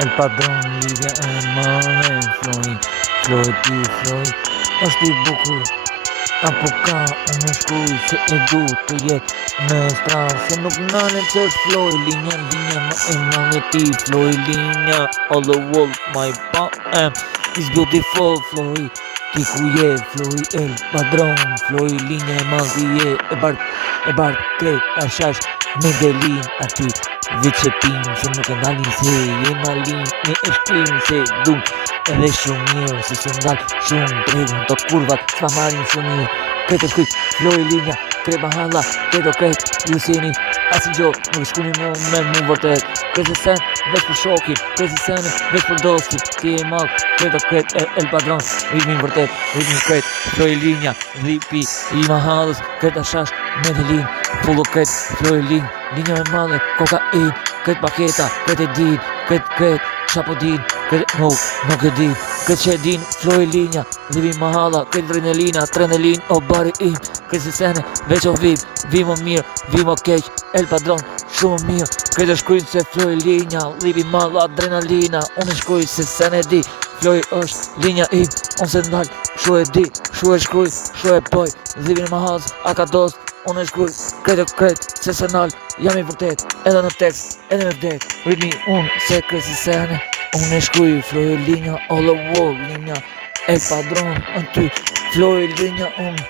El padron lidhja e mare Floj ti floj është i bukur apo ka unë shkuj se e du të jet me strah se nuk nane që floj linja më e nane ti floj linja all the world my poem is beautiful floj ti ku je floj el padron floj linja e madhi je e bart kret ashash me delin aty Vice pin se nuk e ndalin se je malin me e shkrim se du edhe shumë mirë se se ndal shumë tregun të kurvat s'ma marin shumë mirë kretë shkujt floj linja kret mahalla kredo kret ju seni asi gjo nuk shkuni me mu vërtet kretë sen veç për shokin kretë sen veç për dostin ti e mal kredo kret el padron ritmin vërtet ritmin kret floj linja dhipi i mahallës kret ashash me delin fullo kret floj linja me madhe kokain kret paketa kret e din kret shapo din kret nuk e din kret që e din floj linja dhipi mahalla kret adrenalin o bari im kret si sene veç o vim o mirë vim o keq el padron shumë mirë kret e shkujnë se floj linja dhipi mahalla adrenalina unë e shkuj se sene di floj është linja im unë se ndal shu e di shu e shkruj shu e poj dhipi mahallës a ka dost unë e shkruj kret se se nal jam i vërtet edhe në tekst edhe me vdek ritmi unë se kret si sene unë e shkruj floj linja all the world linja e padron aty floj linja unë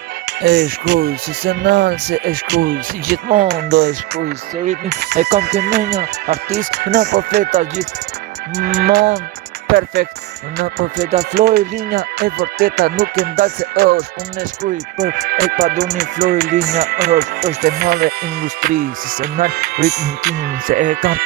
e shkruj si se nal se e shkruj si gjithmonë do e shkruj se ritmi e kam këmenja artist në profeta gjithmonë perfekt në profeta floj linja e vërteta nuk e ndal se është unë e shkruj për el padroni floj linja është e madhe industri si se nal ritmin tim se e kam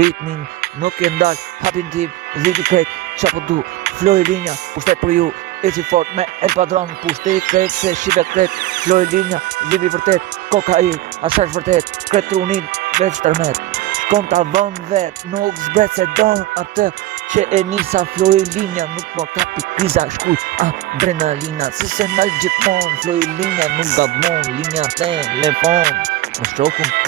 ritmin nuk e ndal hapin tim dhipi kret qapo du floj linja pushtet për ju e si fort me el padron pushtet kret se shive kret floj linja dhipi vërtet kokain ashash vërtet kret trunit veç tërmet shkom ta vën vet nuk zbret se don atë që e nisa floj linja nuk po kapi kriza shkuj adrenalina si se nal gjithmon floj linja nuk gabmon linja telefon më shokun